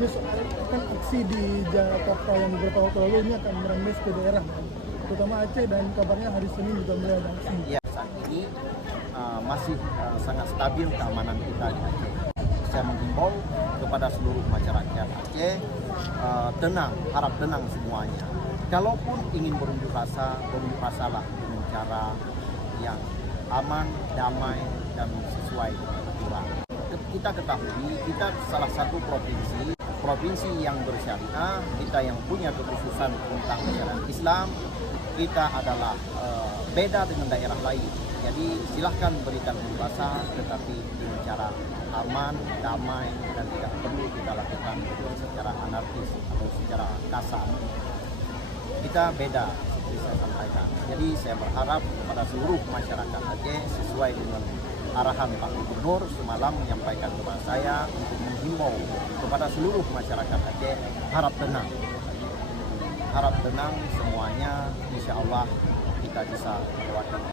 Ini soal kan aksi di Jakarta yang beberapa waktu lalu ini akan merembes ke daerah, terutama Aceh, dan kabarnya hari Senin juga mulai ada aksi. Ya, saat ini masih sangat stabil keamanan kita di Aceh. Saya menghimbau kepada seluruh masyarakat Aceh, tenang, harap tenang semuanya. Kalaupun ingin berunjuk rasalah dengan cara yang aman, damai, dan sesuai aturan. Kita ketahui, kita salah satu provinsi yang bersyariah, kita yang punya kekhususan tentang ajaran Islam, kita adalah beda dengan daerah lain. Jadi silahkan berikan unjuk rasa, tetapi dengan cara aman, damai, dan tidak perlu kita lakukan secara anarkis atau secara kasar. Kita beda, seperti saya sampaikan. Jadi saya berharap kepada seluruh masyarakat Aceh sesuai dengan arahan Pak Gubernur semalam menyampaikan kepada saya untuk menghimbau kepada seluruh masyarakat Aceh harap tenang semuanya, insya Allah kita bisa melewati.